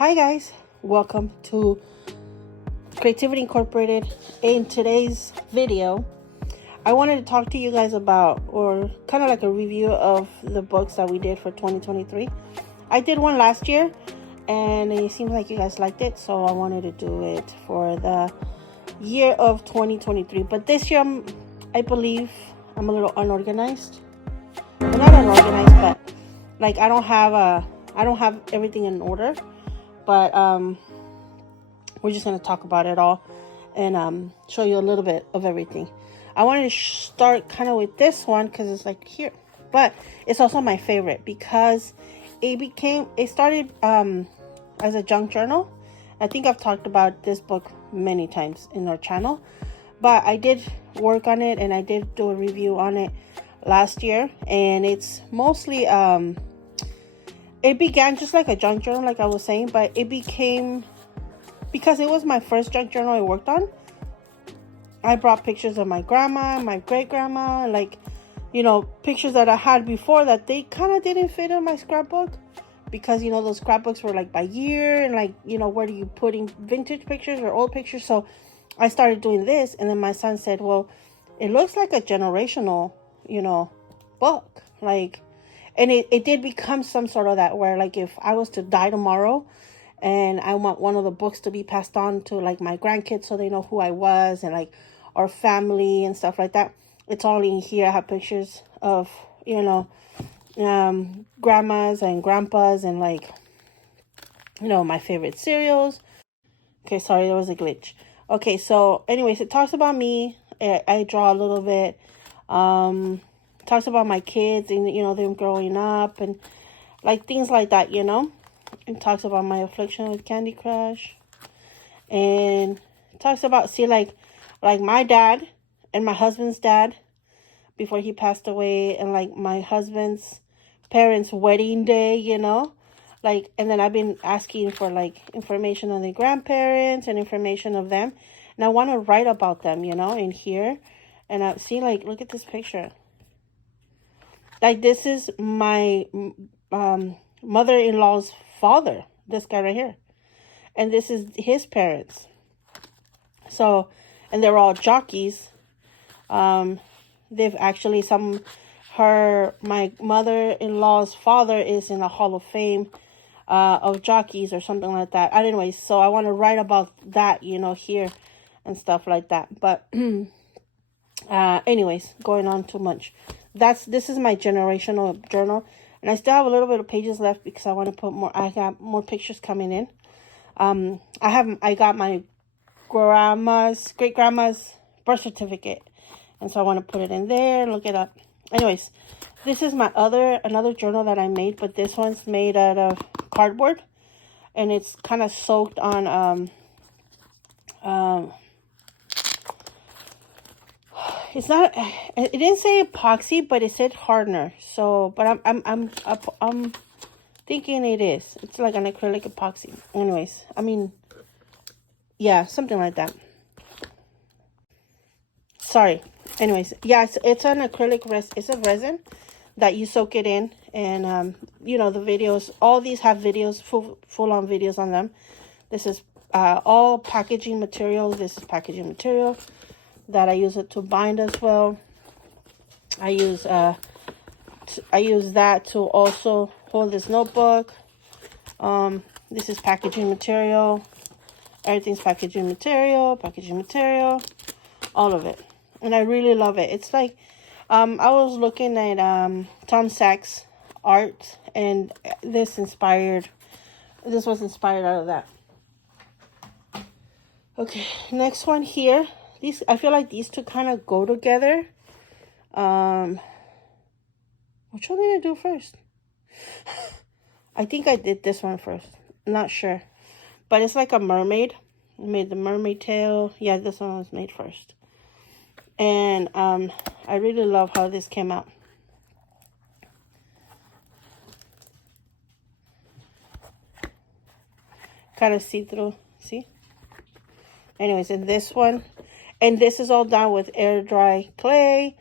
Hi guys, welcome to Creativity Incorporated. In today's video, I wanted to talk to you guys about, or kind of like a review of the books that we did for 2023. I did one last year and it seems like you guys liked it, so I wanted to do it for the year of 2023. But this year, I believe I'm a little unorganized. Well, not unorganized, but like I don't have everything in order. But we're just going to talk about it all and show you a little bit of everything. I wanted to start kind of with this one because it's like here. But it's also my favorite because it started as a junk journal. I think I've talked about this book many times in our channel. But I did work on it and I did do a review on it last year. And it's mostly... it began just like a junk journal, like I was saying, but it became, because it was my first junk journal I worked on, I brought pictures of my grandma, my great-grandma, like, pictures that I had before that they kind of didn't fit in my scrapbook, because, those scrapbooks were like by year, and like, where do you put in vintage pictures or old pictures? So I started doing this, and then my son said, well, it looks like a generational, book, like... And it did become some sort of that where, like, if I was to die tomorrow and I want one of the books to be passed on to, like, my grandkids so they know who I was and, like, our family and stuff like that, it's all in here. I have pictures of, grandmas and grandpas and, like, my favorite cereals. Okay, sorry, there was a glitch. Okay, so, anyways, it talks about me. I draw a little bit. Talks about my kids and, them growing up and, like, things like that, It talks about my affliction with Candy Crush. And talks about, like my dad and my husband's dad before he passed away, and, like, my husband's parents' wedding day, Like, and then I've been asking for, like, information on the grandparents and information of them. And I want to write about them, in here. And I see, like, look at this picture. Like, this is my mother-in-law's father, this guy right here. And this is his parents. So, and they're all jockeys. They've actually, my mother-in-law's father is in the Hall of Fame of jockeys or something like that. Anyways, so I want to write about that, here and stuff like that. But, anyways, going on too much. This is my generational journal, and I still have a little bit of pages left because I want to put more. I got more pictures coming in. I got my great grandma's birth certificate, and so I want to put it in there. Look it up. Anyways, this is my another journal that I made, but this one's made out of cardboard, and it's kind of soaked on it's not. It didn't say epoxy, but it said hardener. So, but I'm thinking it is. It's like an acrylic epoxy. Anyways, yeah, something like that. Sorry. Anyways, yeah, it's an acrylic resin. It's a resin that you soak it in, and the videos. All these have videos, full on videos on them. This is all packaging material. This is packaging material that I use it to bind as well. I use that to also hold this notebook. This is packaging material. Everything's packaging material, all of it. And I really love it. It's like, I was looking at Tom Sachs art, and this was inspired out of that. Okay, next one here. I feel like these two kind of go together. Which one did I do first? I think I did this one first. I'm not sure. But it's like a mermaid. I made the mermaid tail. Yeah, this one was made first. And I really love how this came out. Kind of see-through. See? Anyways, and this one... And this is all done with air dry clay.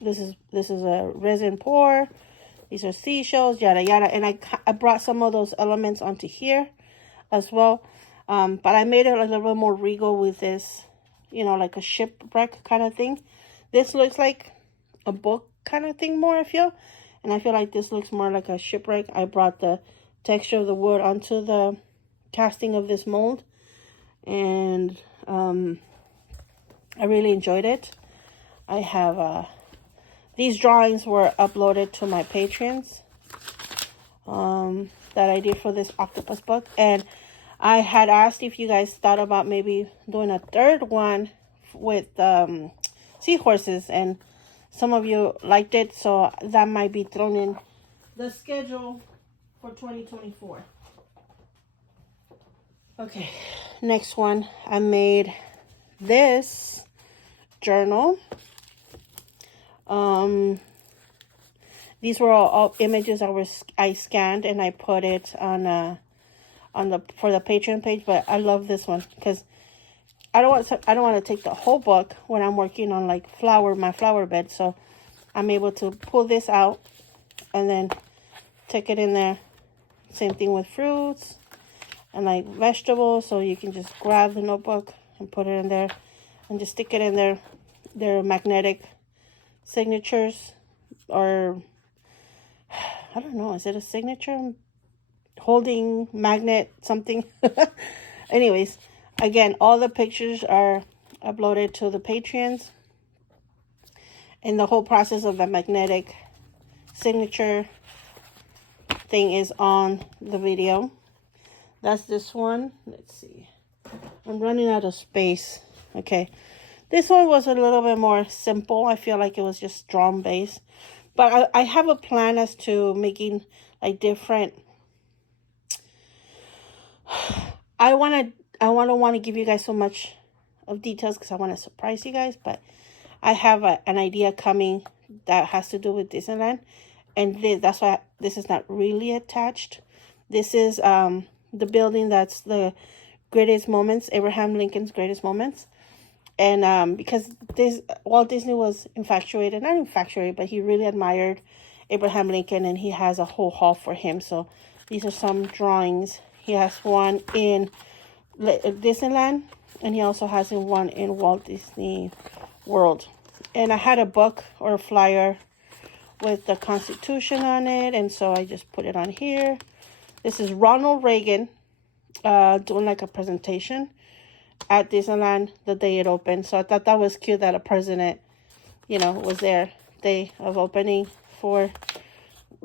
This is a resin pour. These are seashells, yada yada. And I brought some of those elements onto here as well. But I made it a little bit more regal with this, you know, like a shipwreck kind of thing. This looks like a book kind of thing more, I feel. And I feel like this looks more like a shipwreck. I brought the texture of the wood onto the casting of this mold. And I really enjoyed it. I have these drawings were uploaded to my Patreons that I did for this octopus book. And I had asked if you guys thought about maybe doing a third one with seahorses, and some of you liked it, so that might be thrown in the schedule for 2024. Okay, next one. I made this journal. These were all images I scanned, and I put it on for the Patreon page. But I love this one because I don't want to take the whole book when I'm working on like my flower bed. So I'm able to pull this out and then take it in there. Same thing with fruits and like vegetables. So you can just grab the notebook and put it in there and just stick it in there. They're magnetic signatures, or I don't know, is it a signature? Holding magnet something. Anyways, again, all the pictures are uploaded to the Patreons, and the whole process of the magnetic signature thing is on the video. That's this one. Let's see, I'm running out of space. Okay, this one was a little bit more simple. I feel like it was just drum based, but I have a plan as to making like different. I want to give you guys so much of details because I want to surprise you guys, but I have an idea coming that has to do with Disneyland, and that's why this is not really attached. This is the building that's the greatest moments, Abraham Lincoln's greatest moments. And because Walt Disney was not infatuated, but he really admired Abraham Lincoln, and he has a whole hall for him. So these are some drawings. He has one in Disneyland, and he also has one in Walt Disney World. And I had a book or a flyer with the Constitution on it, and so I just put it on here. This is Ronald Reagan doing like a presentation at Disneyland the day it opened. So I thought that was cute that a president, you know, was there day of opening for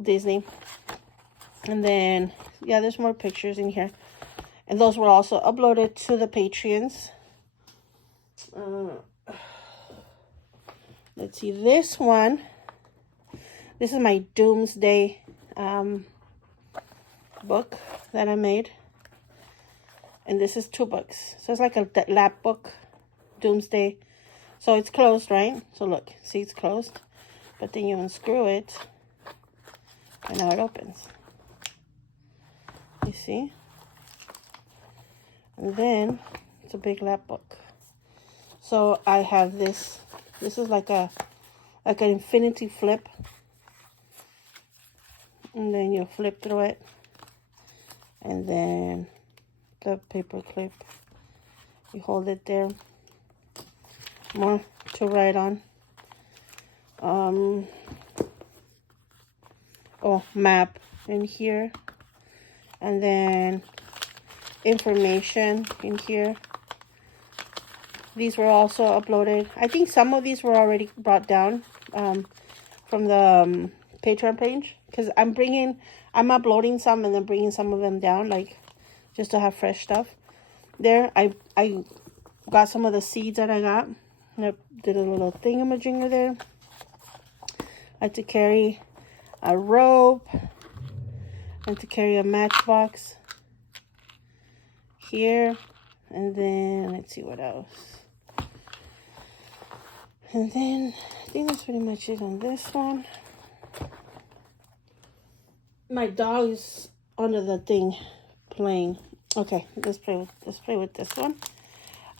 Disney. And then, yeah, there's more pictures in here. And those were also uploaded to the Patreons. Let's see, this one. This is my Doomsday book that I made. And this is 2 books. So it's like a lap book, Doomsday. So it's closed, right? So look, see, it's closed. But then you unscrew it, and now it opens. You see? And then it's a big lap book. So I have this. This is like an infinity flip. And then you flip through it. And then the paper clip. You hold it there. More to write on. Map in here. And then information in here. These were also uploaded. I think some of these were already brought down from the Patreon page, because I'm uploading some and then bringing some of them down, like just to have fresh stuff. There, I got some of the seeds that I got. And I did a little thingamajigger there. I had to carry a rope. And to carry a matchbox here. And then, let's see what else. And then, I think that's pretty much it on this one. My dog is under the thing playing. Okay, let's play with this one.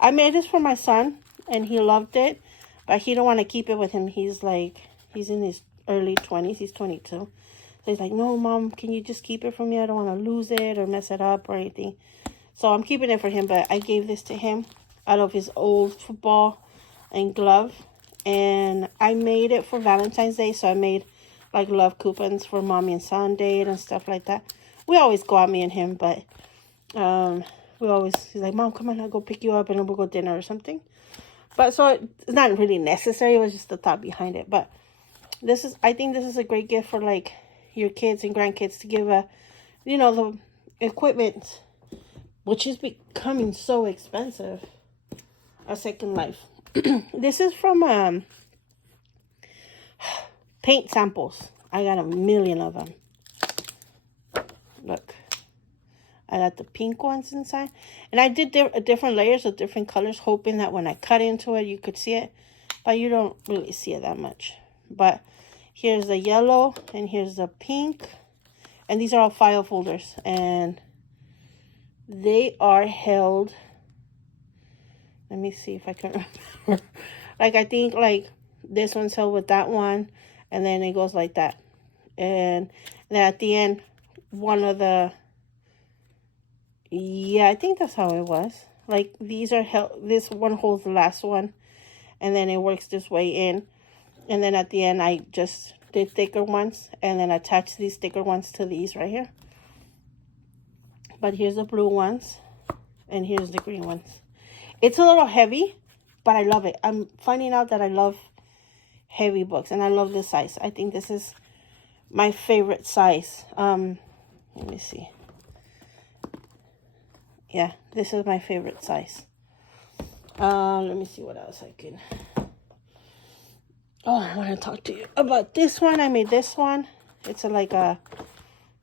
I made this for my son, and he loved it. But he don't want to keep it with him. He's in his early 20s. He's 22. So he's like, no, Mom, can you just keep it for me? I don't want to lose it or mess it up or anything. So I'm keeping it for him, but I gave this to him out of his old football and glove. And I made it for Valentine's Day, so I made like love coupons for Mommy and Son date and stuff like that. We always go out, me and him, but he's like, Mom, come on, I'll go pick you up and then we'll go dinner or something. But so it's not really necessary. It was just the thought behind it. But I think this is a great gift for like your kids and grandkids to give the equipment, which is becoming so expensive, a second life. This is from Paint Samples. I got a million of them. Look. I got the pink ones inside. And I did different layers of different colors, hoping that when I cut into it, you could see it. But you don't really see it that much. But here's the yellow and here's the pink. And these are all file folders. And they are held. Let me see if I can remember. Like, I think, like, this one's held with that one. And then it goes like that. And then at the end, one of the... Yeah, I think that's how it was. Like, these are held, this one holds the last one, and then it works this way in. And then at the end, I just did thicker ones, and then attached these thicker ones to these right here. But here's the blue ones, and here's the green ones. It's a little heavy, but I love it. I'm finding out that I love heavy books, and I love this size. I think this is my favorite size. Let me see. Yeah, this is my favorite size. Let me see what else I can. Oh, I want to talk to you about this one. I made this one. It's like a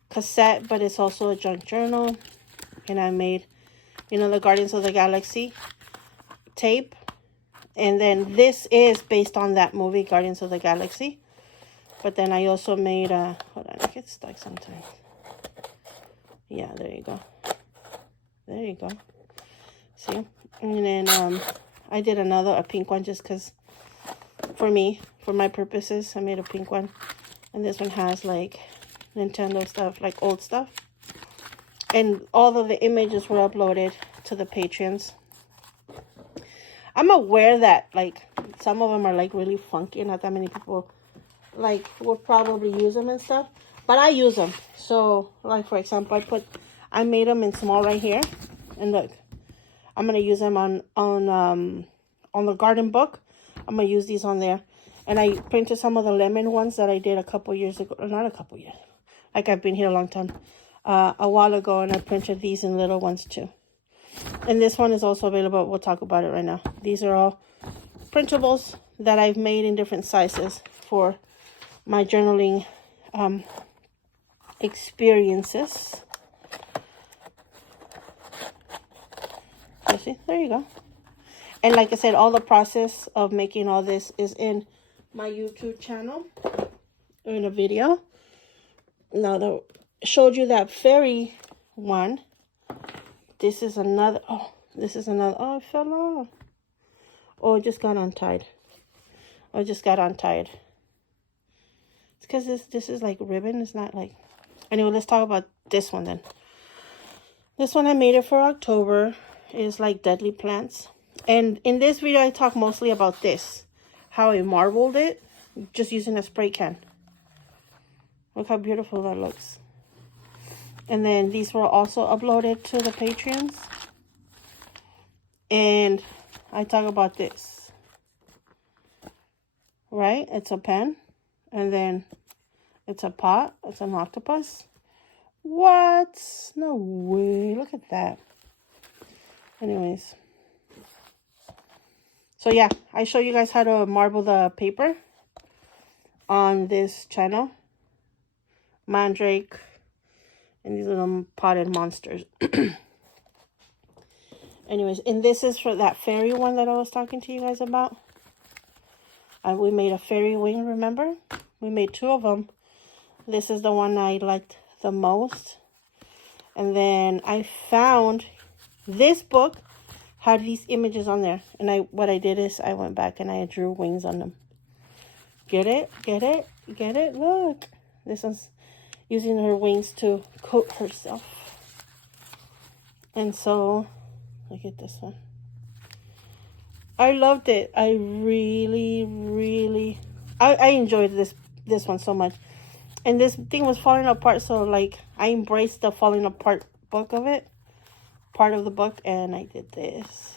cassette, but it's also a junk journal. And I made, the Guardians of the Galaxy tape. And then this is based on that movie, Guardians of the Galaxy. But then I also made hold on, it gets stuck sometimes. Yeah, there you go. There you go. See? And then I did a pink one just because for my purposes, I made a pink one. And this one has like Nintendo stuff, like old stuff. And all of the images were uploaded to the Patreons. I'm aware that like some of them are like really funky. Not that many people like will probably use them and stuff. But I use them. So like for example, I made them in small right here. And look, I'm going to use them on the garden book. I'm going to use these on there. And I printed some of the lemon ones that I did a couple years ago. Not a couple years. Like I've been here a long time. A while ago. And I printed these in little ones too. And this one is also available. We'll talk about it right now. These are all printables that I've made in different sizes for my journaling experiences. See, there you go. And like I said, all the process of making all this is in my YouTube channel in a video. Now that showed you that fairy one. This is another. Oh, it fell off. Oh, it just got untied. It's because this is like ribbon. It's not like. Anyway, let's talk about this one then. This one I made it for October. Is like Deadly Plants. And in this video, I talk mostly about this. How I marbled it. Just using a spray can. Look how beautiful that looks. And then these were also uploaded to the Patreons. And I talk about this. Right? It's a pen. And then it's a pot. It's an octopus. What? No way. Look at that. Anyways. So yeah, I show you guys how to marble the paper on this channel. Mandrake and these little potted monsters. Anyways, and this is for that fairy one that I was talking to you guys about. We made a fairy wing, remember? We made 2 of them. This is the one I liked the most. And then I found this book had these images on there. And what I did is I went back and I drew wings on them. Get it? Get it? Get it? Look. This one's using her wings to coat herself. And so, look at this one. I loved it. I really, I enjoyed this one so much. And this thing was falling apart, so like I embraced the falling apart book of it, part of the book, and I did this.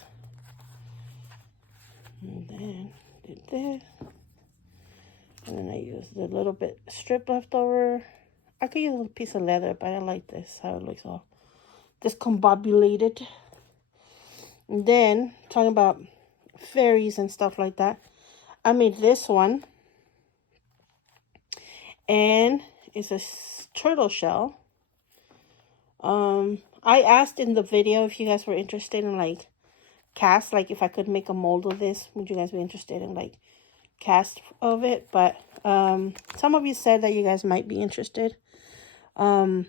And then did this. And then I used the little bit strip left over. I could use a piece of leather, but I like this, how it looks all discombobulated. And then, talking about fairies and stuff like that, I made this one. And it's a turtle shell. I asked in the video if you guys were interested in like cast, like if I could make a mold of this, would you guys be interested in like cast of it? But some of you said that you guys might be interested. But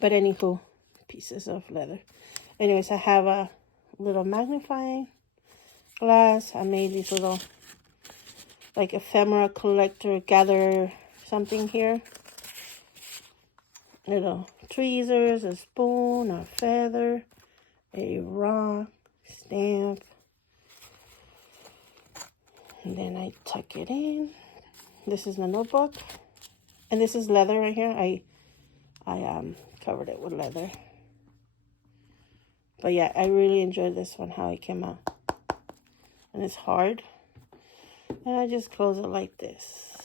anywho, pieces of leather. Anyways, I have a little magnifying glass. I made these little like ephemera collector gather something here. Little tweezers, a spoon, a feather, a rock, stamp. And then I tuck it in. This is the notebook. And this is leather right here. I covered it with leather. But yeah, I really enjoyed this one, how it came out. And it's hard. And I just close it like this.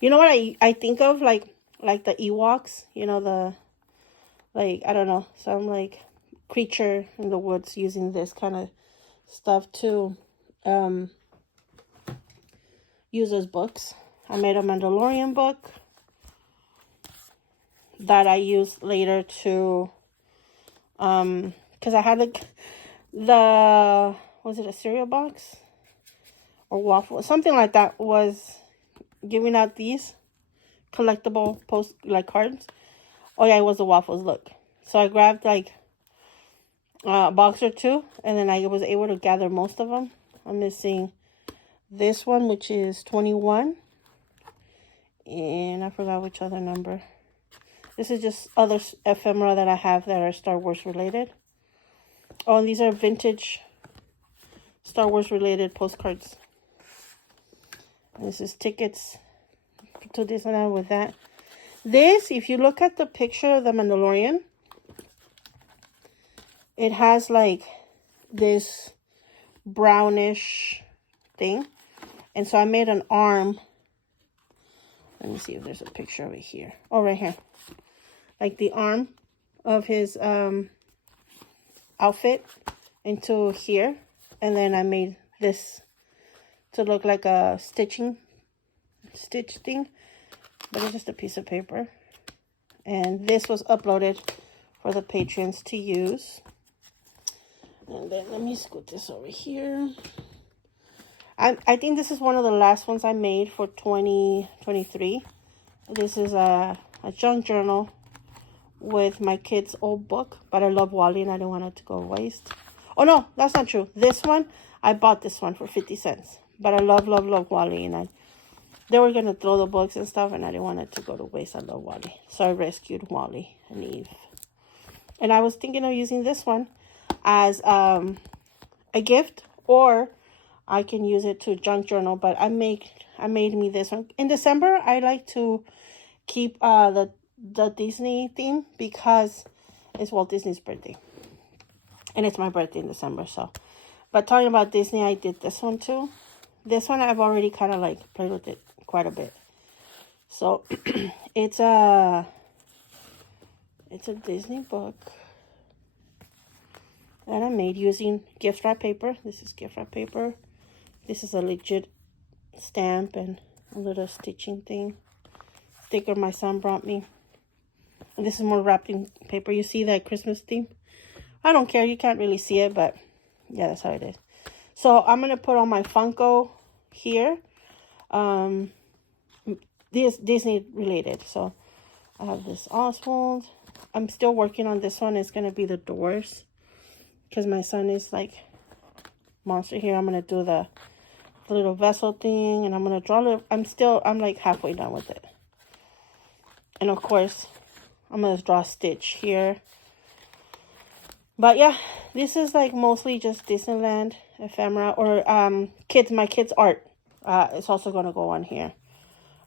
You know what I think of? Like the Ewoks. You know, the, like, I don't know. Some, like, creature in the woods using this kind of stuff to use as books. I made a Mandalorian book that I used later to, because I had, like, was it a cereal box? Or waffle, something like that, was giving out these collectible cards. Oh yeah, it was the waffles, look. So I grabbed like a box or two, and then I was able to gather most of them. I'm missing this one, which is 21, and I forgot which other number. This is just other ephemera that I have that are Star Wars related. Oh, and these are vintage Star Wars related postcards. This is tickets to Disneyland with that. This, if you look at the picture of the Mandalorian, it has like this brownish thing. And so I made an arm. Let me see if there's a picture of it here. Oh, right here. Like the arm of his outfit into here. And then I made this to look like a stitch thing, but it's just a piece of paper. And this was uploaded for the patrons to use. And then let me scoot this over here. I think this is one of the last ones I made for 2023. This is a junk journal with my kids' old book, but I love WALL-E and I didn't want it to go waste. Oh no, that's not true. This one, I bought this one for 50 cents. But I love WALL-E, and they were going to throw the books and stuff, and I didn't want it to go to waste. I love WALL-E. So I rescued WALL-E and Eve. And I was thinking of using this one as a gift, or I can use it to junk journal, but I made me this one. In December, I like to keep the Disney theme because it's Walt Disney's birthday. And it's my birthday in December, so. But talking about Disney, I did this one too. This one I've already kind of like played with it quite a bit. So it's a Disney book that I made using gift wrap paper. This is gift wrap paper. This is a legit stamp and a little stitching thing. Sticker my son brought me. And this is more wrapping paper. You see that Christmas theme? I don't care. You can't really see it, but yeah, that's how it is. So I'm going to put on my Funko here. This Disney related. So I have this Oswald. I'm still working on this one. It's going to be the doors. Because my son is like monster here. I'm going to do the little vessel thing. And I'm going to draw it. I'm like halfway done with it. And of course, I'm going to draw a stitch here. But yeah, this is like mostly just Disneyland ephemera or my kids' art. It's also going to go on here.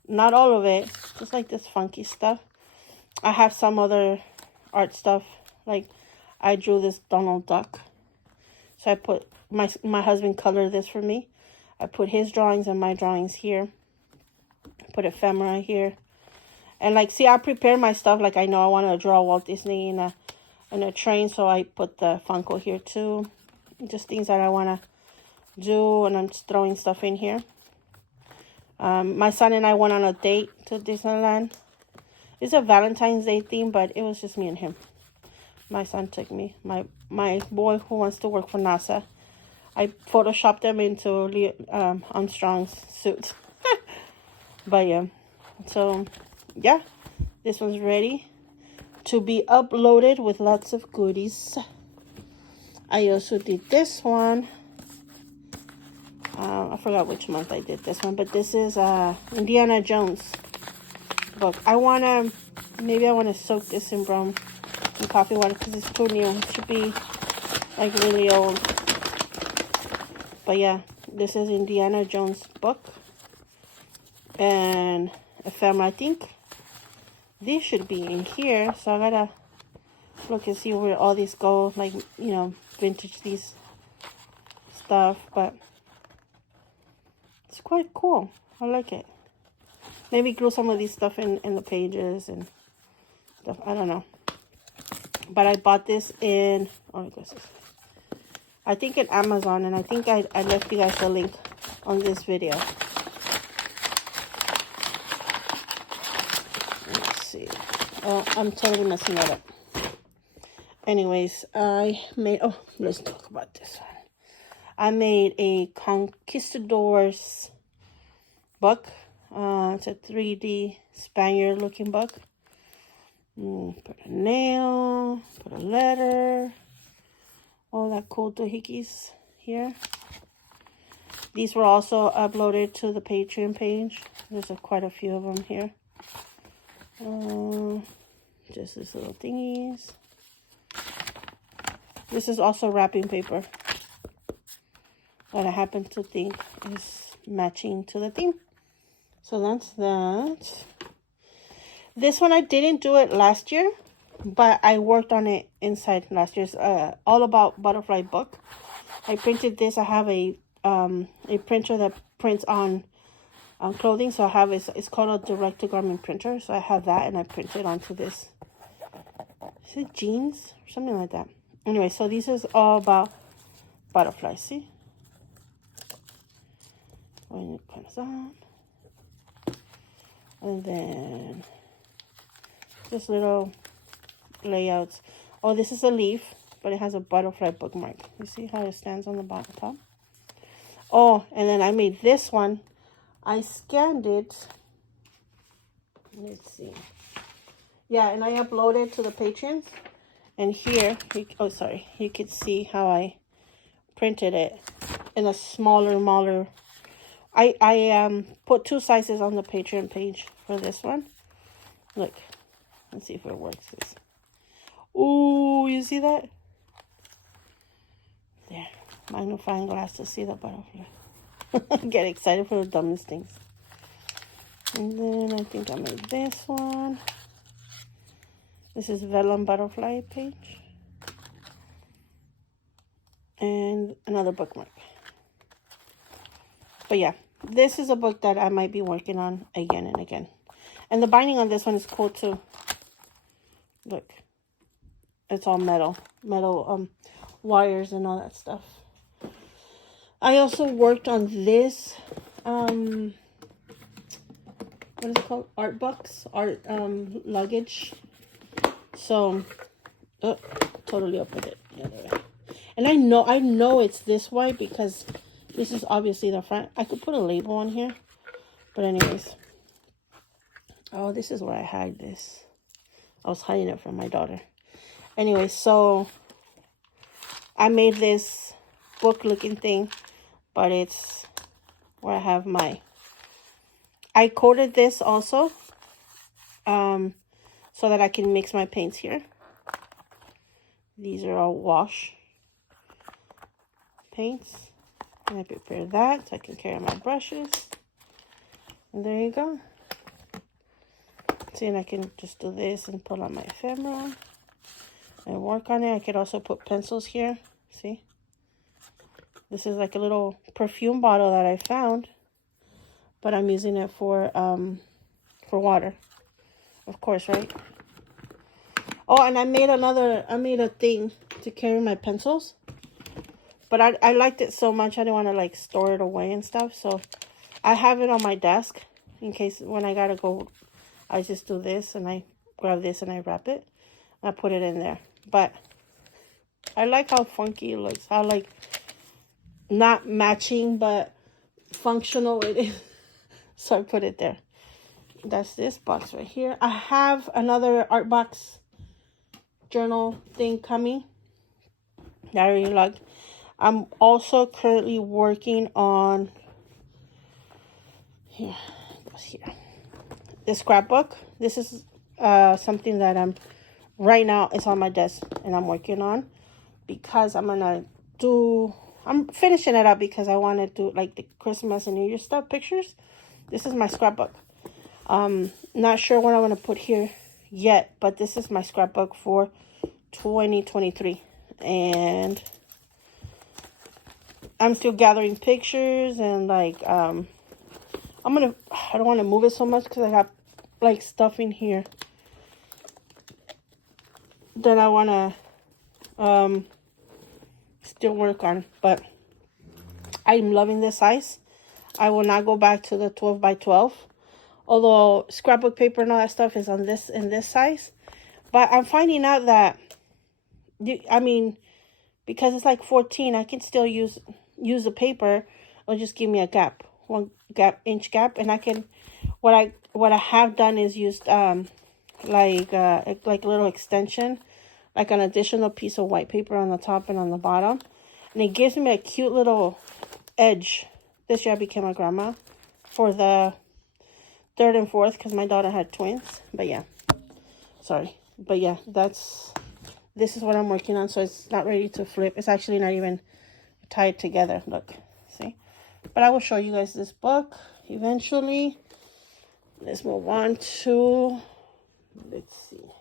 Not all of it, just like this funky stuff. I have some other art stuff. Like I drew this Donald Duck. So I put my husband colored this for me. I put his drawings and my drawings here. Put ephemera here. And like, see, I prepare my stuff. Like I know I want to draw Walt Disney in a train. So I put the Funko here too. Just things that I want to do. And I'm just throwing stuff in here. My son and I went on a date to Disneyland. It's a Valentine's Day theme, but it was just me and him. My son took me. My boy who wants to work for NASA. I photoshopped them into Armstrong's suit. But yeah. So, yeah. This one's ready to be uploaded with lots of goodies. I also did this one. I forgot which month I did this one, but this is Indiana Jones book. Maybe I want to soak this in brown and coffee water because it's too new. It should be like really old. But yeah, this is Indiana Jones book and ephemera. I think these should be in here, so I gotta look and see where all these go, like, you know, vintage these stuff. But it's quite cool. I like it. Maybe glue some of these stuff in the pages and stuff. I don't know. But I bought this in, oh, it goes this way. I think in Amazon, and I think I left you guys the link on this video. Let's see. Oh, I'm totally messing that up. Anyways, let's talk about this one. I made a Conquistadors book. It's a 3D Spaniard looking book. Put a nail, put a letter, all that cool doohickeys here. These were also uploaded to the Patreon page. There's quite a few of them here. Just these little thingies. This is also wrapping paper that I happen to think is matching to the theme. So that's that. This one I didn't do it last year, but I worked on it inside last year's All About Butterfly book. I printed this. I have a printer that prints on clothing, so I have it's called a direct to garment printer. So I have that, and I printed onto this. Is it jeans or something like that? Anyway, so this is all about butterflies. See, when it comes on, and then just little layouts. Oh, this is a leaf, but it has a butterfly bookmark. You see how it stands on the bottom top? Oh, and then I made this one. I scanned it. Let's see. Yeah, and I uploaded to the Patreons. And here, you could see how I printed it in a smaller. I put 2 sizes on the Patreon page for this one. Look. Let's see if it works. Ooh, you see that? There. Magnifying glass to see the butterfly. Get excited for the dumbest things. And then I think I made this one. This is Vellum Butterfly page. And another bookmark. But yeah, this is a book that I might be working on again and again. And the binding on this one is cool too. Look, it's all metal wires and all that stuff. I also worked on this, what is it called? Art box, luggage. So, totally up with it the other way. And I know it's this way because this is obviously the front. I could put a label on here, but anyways. Oh, this is where I hide this. I was hiding it from my daughter. Anyway, so I made this book looking thing, but it's where I have I coded this also. so that I can mix my paints here. These are all wash paints. And I prepare that so I can carry my brushes. And there you go. See, and I can just do this and pull out my ephemera and work on it. I could also put pencils here. See? This is like a little perfume bottle that I found, but I'm using it for water, of course, right? Oh, and I made a thing to carry my pencils, but I liked it so much I didn't want to like store it away and stuff, so I have it on my desk in case when I gotta go, I just do this and I grab this and I wrap it and I put it in there. But I like how funky it looks, how like not matching but functional it is. So I put it there. That's this box right here. I have another art box journal thing coming that I really liked. I'm also currently working on here, the scrapbook. This is something that I'm right now, it's on my desk and I'm working on, because I'm finishing it up because I want to do like the Christmas and New Year stuff pictures. This is my scrapbook. Not sure what I want to put here yet, but this is my scrapbook for 2023, and I'm still gathering pictures and like I don't want to move it so much because I got like stuff in here that I want to still work on, but I'm loving this size. I will not go back to the 12 by 12, although scrapbook paper and all that stuff is in this size. But I'm finding out that because it's like 14, I can still use the paper. Or just give me a gap, inch gap, and I can. What I have done is used like a little extension, like an additional piece of white paper on the top and on the bottom, and it gives me a cute little edge. This year I became a grandma for the 3rd and 4th because my daughter had twins. But yeah, sorry, but yeah, this is what I'm working on. So it's not ready to flip. It's actually not even tied together. Look, see. But I will show you guys this book eventually. Let's move on to, let's see,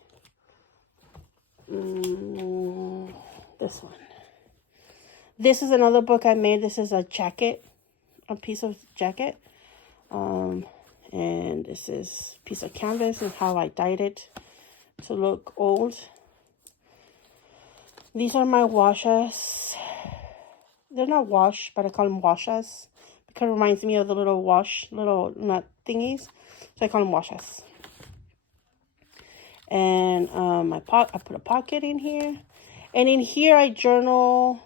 this one. This is another book I made. This is a piece of jacket. And this is a piece of canvas and how I dyed it to look old. These are my washes. They're not wash, but I call them washes because it reminds me of the little nut thingies. So I call them washes. And I put a pocket in here. And in here I journal,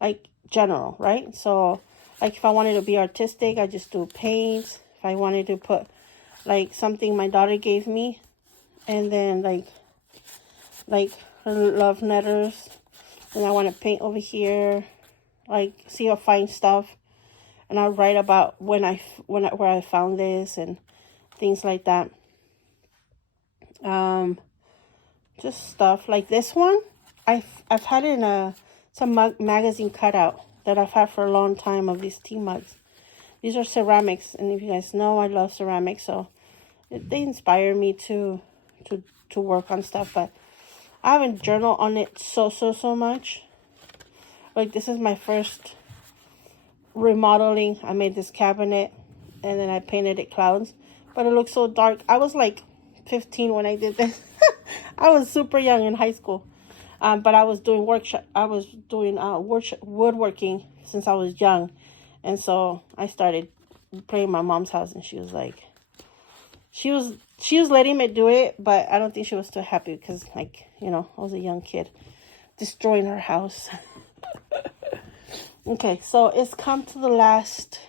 like general, right? So like if I wanted to be artistic, I just do paints. If I wanted to put like something my daughter gave me, and then like her love letters, and I want to paint over here, like see or find stuff, and I'll write about where I found this and things like that. Just stuff like this one. I've had it in some magazine cutout that I've had for a long time of these tea mugs. These are ceramics, and if you guys know, I love ceramics, so they inspire me to work on stuff. But I haven't journaled on it so much. Like this is my first remodeling. I made this cabinet, and then I painted it clouds, but it looks so dark. I was like 15 when I did this. I was super young in high school. But I was doing woodworking since I was young. And so I started playing at my mom's house, and she was like, she was letting me do it, but I don't think she was too happy because, like, I was a young kid destroying her house. Okay, so it's come to the last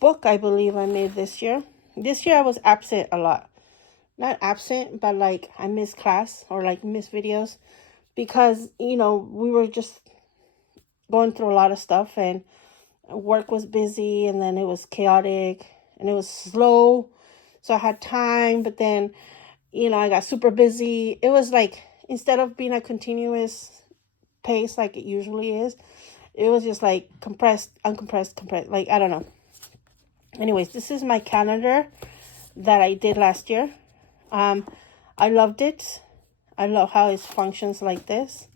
book I believe I made this year. This year I was absent a lot. Not absent, but like I missed class or like missed videos because, we were just going through a lot of stuff, and work was busy, and then it was chaotic, and it was slow. So I had time, but then, I got super busy. It was like, instead of being a continuous pace like it usually is, it was just like compressed, uncompressed, compressed. Like, I don't know. Anyways, this is my calendar that I did last year. I loved it. I love how it functions like this.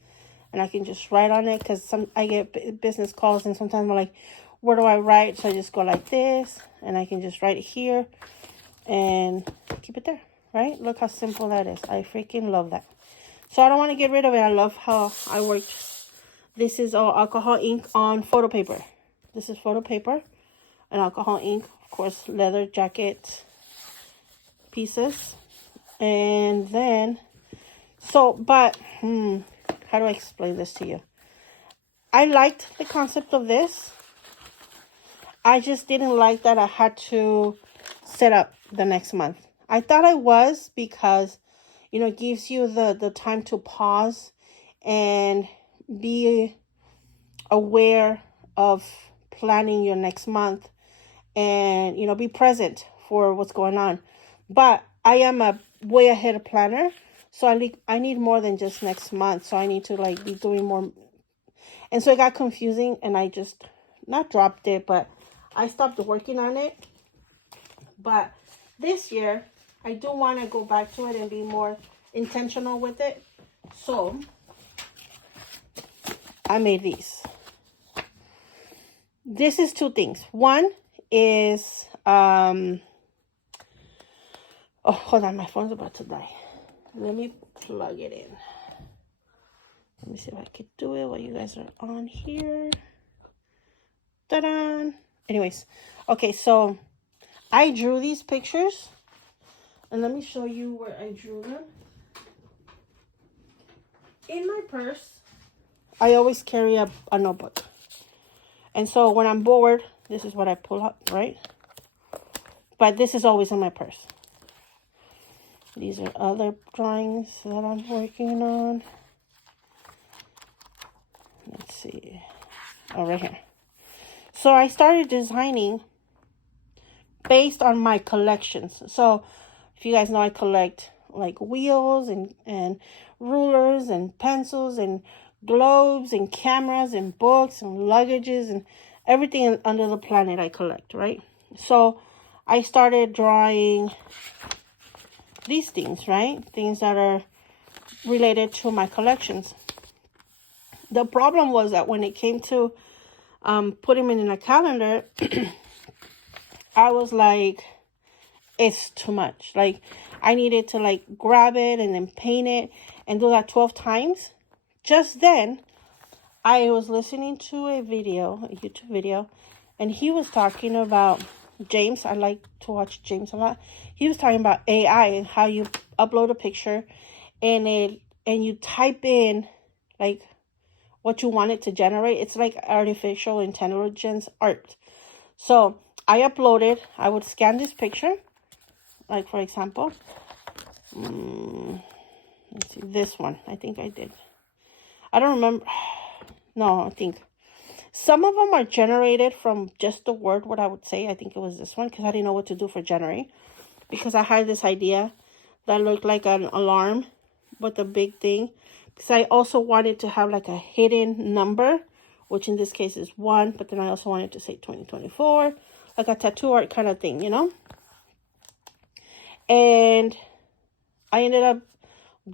And I can just write on it, because I get business calls and sometimes I'm like, where do I write? So I just go like this, and I can just write it here and keep it there, right? Look how simple that is. I freaking love that. So I don't want to get rid of it. I love how I worked. This is all alcohol ink on photo paper. This is photo paper and alcohol ink. Of course, leather jacket pieces. And then, how do I explain this to you? I liked the concept of this. I just didn't like that I had to set up the next month. I thought I was, because, it gives you the time to pause and be aware of planning your next month and, be present for what's going on. But I am a way ahead of planner. So I need more than just next month. So I need to be doing more. And so it got confusing, and I just not dropped it, but I stopped working on it. But this year, I do want to go back to it and be more intentional with it. So I made these. This is two things. One is, oh, hold on, my phone's about to die. Let me plug it in. Let me see if I could do it while you guys are on here. Ta-da! Anyways, okay, so I drew these pictures. And let me show you where I drew them. In my purse, I always carry a notebook. And so when I'm bored, this is what I pull up, right? But this is always in my purse. These are other drawings that I'm working on. Let's see. Oh, right here. So I started designing based on my collections. So if you guys know, I collect like wheels and rulers and pencils and globes and cameras and books and luggages and everything under the planet I collect, right? So I started drawing these things, right? Things that are related to my collections. The problem was that when it came to putting them in a calendar, I was like, it's too much. Like, I needed to grab it and then paint it and do that 12 times. Just then, I was listening to a YouTube video, and he was talking about James. I like to watch James a lot. He was talking about AI and how you upload a picture and you type in what you want it to generate. It's like artificial intelligence art. So I would scan this picture, like for example, let's see, this one. I think I did. I don't remember. No, I think some of them are generated from just the word, what I would say. I think it was this one, because I didn't know what to do for generate. Because I had this idea that looked like an alarm with a big thing. Because I also wanted to have like a hidden number, which in this case is 1. But then I also wanted to say 2024, like a tattoo art kind of thing, And I ended up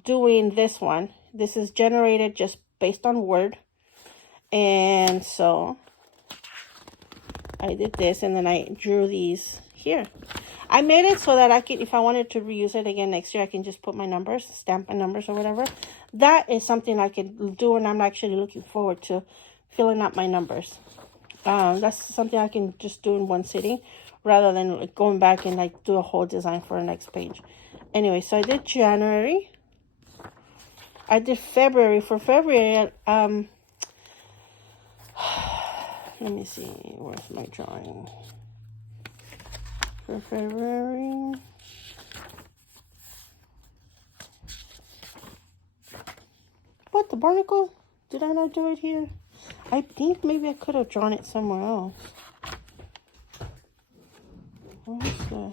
doing this one. This is generated just based on Word. And so I did this, and then I drew these here. I made it so that I can, if I wanted to reuse it again next year, I can just put my numbers, stamp my numbers or whatever. That is something I can do, and I'm actually looking forward to filling out my numbers. That's something I can just do in one sitting, rather than going back and do a whole design for the next page. Anyway, so I did January. I did February. For February, let me see, where's my drawing? For February, what, the barnacle? Did I not do it here? I think maybe I could have drawn it somewhere else. Where's the...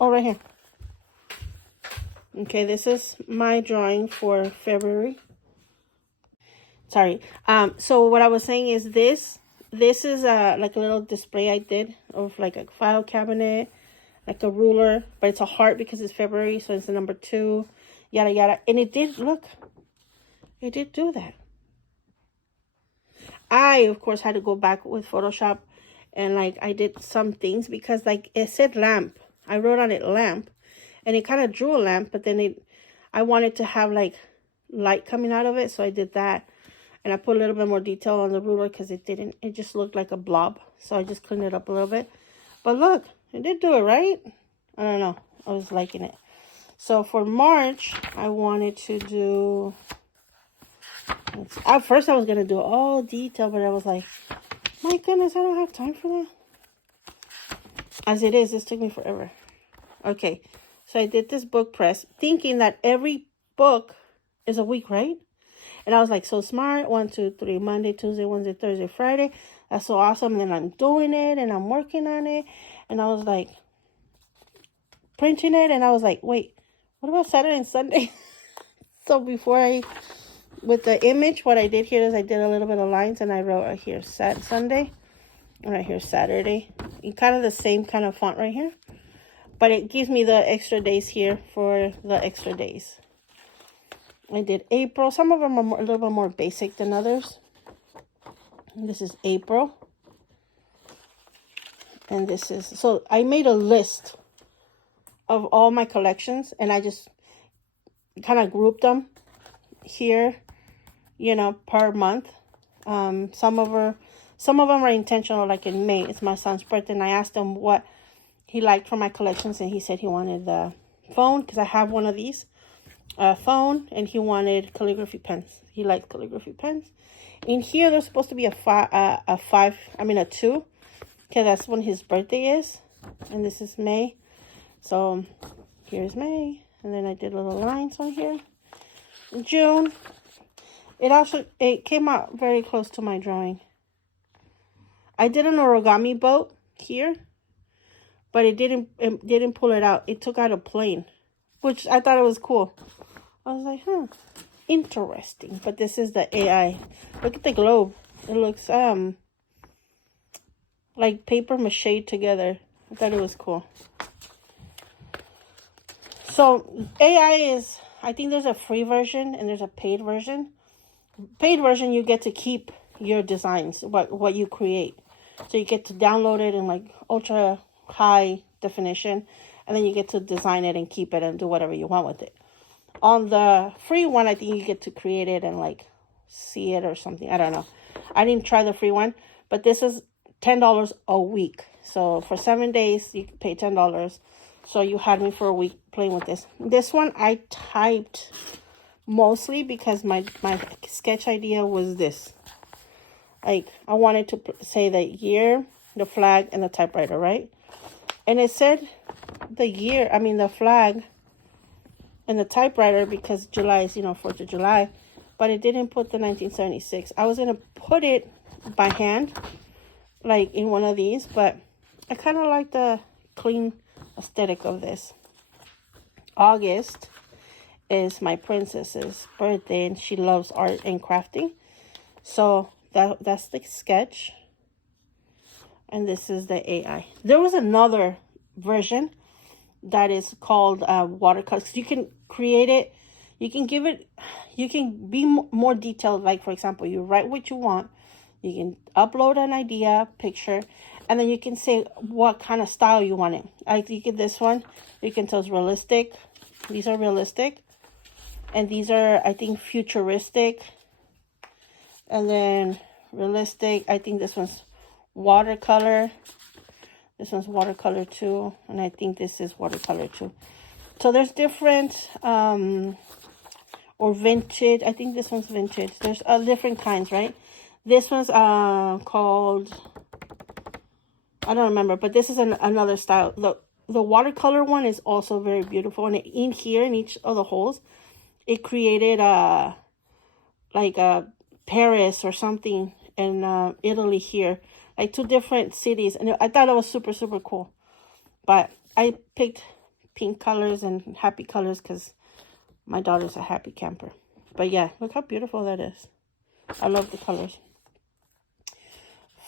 Oh, right here. Okay, this is my drawing for February. Sorry. So what I was saying is this is like a little display I did of like a file cabinet, like a ruler, but it's a heart because it's February, so it's the number 2, yada yada. And it did do that. I of course had to go back with Photoshop, and like I did some things because like it said lamp. I wrote on it lamp, and it kind of drew a lamp, but then I wanted to have like light coming out of it, so I did that. And I put a little bit more detail on the ruler because it just looked like a blob. So I just cleaned it up a little bit. But look, it did do it, right? I don't know. I was liking it. So for March, I wanted to do... At first, I was going to do all detail, but I was like, my goodness, I don't have time for that. As it is, this took me forever. Okay, so I did this book press, thinking that every book is a week, right? And I was like, so smart. 1, 2, 3, Monday, Tuesday, Wednesday, Thursday, Friday. That's so awesome. And then I'm doing it and I'm working on it. And I was like, printing it. And I was like, wait, what about Saturday and Sunday? So with the image, what I did here is I did a little bit of lines and I wrote right here, Sunday. And right here, Saturday. In kind of the same kind of font right here. But it gives me the extra days here for the extra days. I did April. Some of them are a little bit more basic than others. This is April. And this is... So I made a list of all my collections. And I just kind of grouped them here, you know, per month. Some of them are intentional, like in May. It's my son's birthday. And I asked him what he liked from my collections. And he said he wanted the phone, because I have one of these. Phone, and he wanted calligraphy pens. He liked calligraphy pens. In here, there's supposed to be a 2. Okay, that's when his birthday is. And this is May. So here's May. And then I did little lines on here. June. It came out very close to my drawing. I did an origami boat here, but it didn't pull it out. It took out a plane, which I thought it was cool. I was like, interesting. But this is the AI. Look at the globe. It looks like paper mache together. I thought it was cool. So AI is, I think there's a free version and there's a paid version. Paid version, you get to keep your designs, what you create. So you get to download it in like ultra high definition, and then you get to design it and keep it and do whatever you want with it. On the free one, I think you get to create it and like see it or something. I don't know. I didn't try the free one, but this is $10 a week. So for 7 days, you pay $10. So you had me for a week playing with this. This one I typed mostly because my sketch idea was this. Like, I wanted to say the year, the flag, and the typewriter, right? And it said the flag and the typewriter because July is, 4th of July. But it didn't put the 1976. I was going to put it by hand, like in one of these. But I kind of like the clean aesthetic of this. August is my princess's birthday, and she loves art and crafting. So that's the sketch. And this is the AI. There was another version that is called watercolors. You can create it. You can be more detailed. Like, for example, you write what you want. You can upload an idea, picture, and then you can say what kind of style you want it. I think this one, you can tell it's realistic. These are realistic. And these are, I think, futuristic. And then realistic. I think this one's watercolor. This one's watercolor too. And I think this is watercolor too. So there's different, or vintage. I think this one's vintage. There's different kinds, right? This one's called, I don't remember, but this is another style. The watercolor one is also very beautiful. And in here, in each of the holes, it created like a Paris or something in Italy here. Like 2 different cities. And I thought it was super, super cool. But I picked pink colors and happy colors because my daughter's a happy camper. But yeah, look how beautiful that is. I love the colors.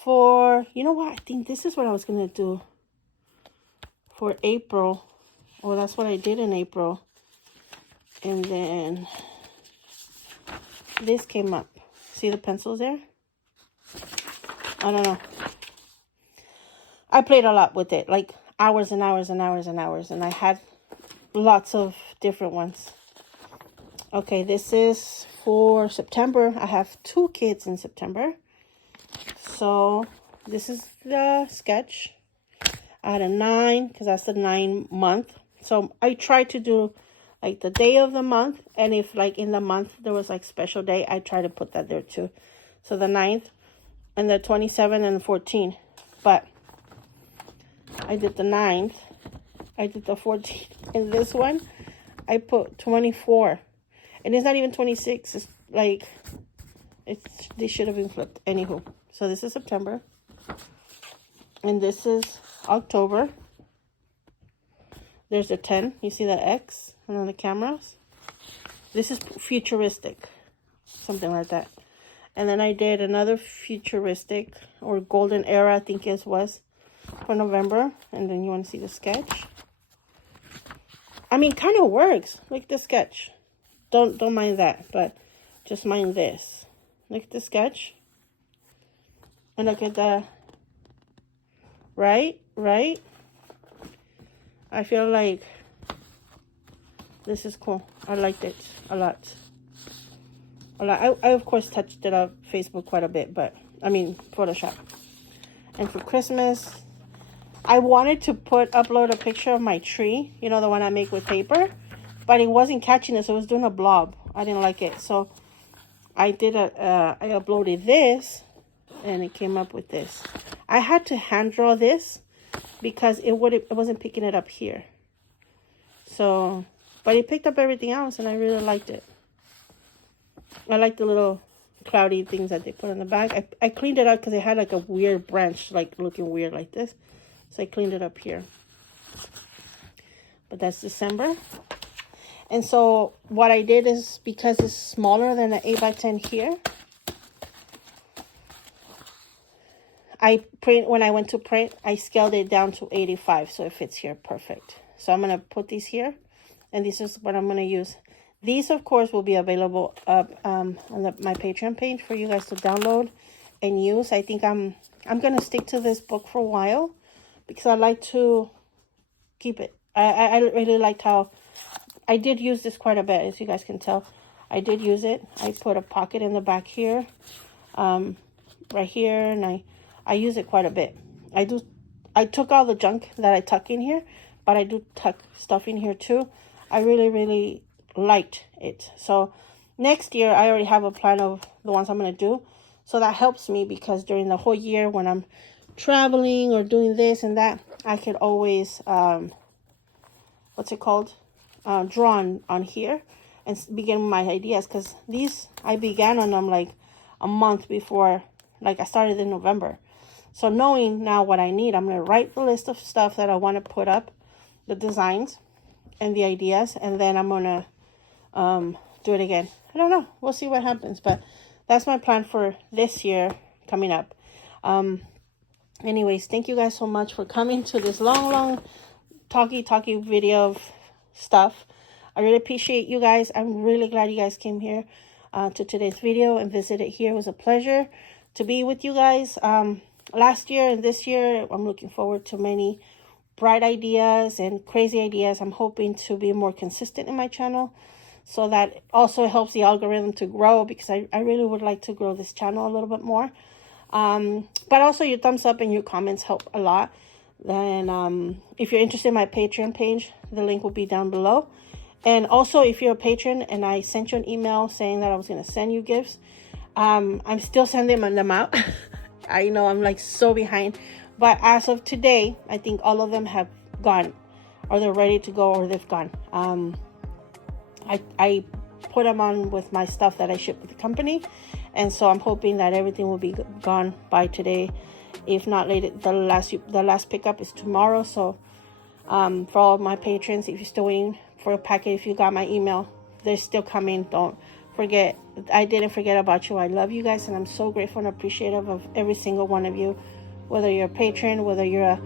For, you know what? I think this is what I was going to do for April. Well, that's what I did in April. And then this came up. See the pencils there? I don't know. I played a lot with it, like hours and hours and hours and hours. And I had lots of different ones. Okay, this is for September. I have 2 kids in September. So this is the sketch. I had a 9 because that's the 9 month. So I tried to do like the day of the month. And if like in the month there was like special day, I try to put that there too. So the 9th and the 27 and 14. But I did the 9th. I did the 14th. And this one, I put 24. And it's not even 26. It's like, they should have been flipped. Anywho. So this is September. And this is October. There's a 10. You see the X on the cameras? This is futuristic. Something like that. And then I did another futuristic or golden era, I think it was, for November. And then you want to see the sketch. I mean, kind of works. Look at the sketch. Don't mind that, but just mind this. Look at the sketch. And look at the, right? I feel like this is cool. I liked it a lot. I of course touched it up Facebook quite a bit, but I mean Photoshop. And for Christmas, I wanted to upload a picture of my tree, you know, the one I make with paper, but it wasn't catching it, so it was doing a blob. I didn't like it, so I uploaded this, and it came up with this. I had to hand draw this because it wasn't picking it up here. So, but it picked up everything else, and I really liked it. I like the little cloudy things that they put on the back. I cleaned it up because it had like a weird branch, like looking weird like this. So I cleaned it up here. But that's December. And so what I did is, because it's smaller than an 8x10 here, when I went to print, I scaled it down to 85, so it fits here perfect. So I'm going to put these here, and this is what I'm going to use. These, of course, will be available up on my Patreon page for you guys to download and use. I think I'm going to stick to this book for a while because I like to keep it. I really liked how I did use this quite a bit, as you guys can tell. I did use it. I put a pocket in the back here, right here, and I use it quite a bit. I took all the junk that I tuck in here, but I do tuck stuff in here too. I really, really liked it. So next year, I already have a plan of the ones I'm going to do. So that helps me because during the whole year when I'm traveling or doing this and that, I could always, what's it called? Draw on here and begin my ideas, because these I began on them like a month before, like I started in November. So knowing now what I need, I'm going to write the list of stuff that I want to put up, the designs and the ideas, and then I'm going to do it again. I don't know. We'll see what happens, but that's my plan for this year coming up. Anyways, thank you guys so much for coming to this long talky video of stuff. I really appreciate you guys. I'm really glad you guys came here to today's video and visited here. It was a pleasure to be with you guys. Last year and this year, I'm looking forward to many bright ideas and crazy ideas. I'm hoping to be more consistent in my channel, so that also helps the algorithm to grow, because I really would like to grow this channel a little bit more. But also your thumbs up and your comments help a lot. Then if you're interested in my Patreon page, the link will be down below. And also, if you're a patron and I sent you an email saying that I was going to send you gifts, I'm still sending them out. I know I'm like so behind, but as of today, I think all of them have gone, or they're ready to go, or they've gone. I put them on with my stuff that I ship with the company, and so I'm hoping that everything will be gone by today, if not later. The last pickup is tomorrow, so For all my patrons, if you're still waiting for a packet, if you got my email, they're still coming. Don't forget, I didn't forget about you. I love you guys, and I'm so grateful and appreciative of every single one of you, whether you're a patron, whether you're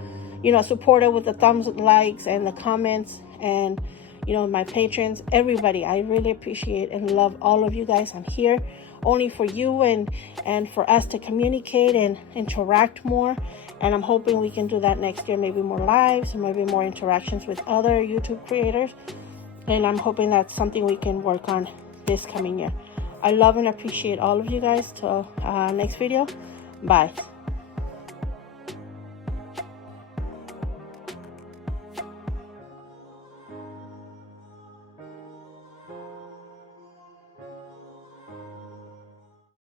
a supporter with the thumbs, likes, and the comments, and my patrons, everybody. I really appreciate and love all of you guys. I'm here only for you and for us to communicate and interact more. And I'm hoping we can do that next year, maybe more lives, maybe more interactions with other YouTube creators. And I'm hoping that's something we can work on this coming year. I love and appreciate all of you guys. Till next video. Bye.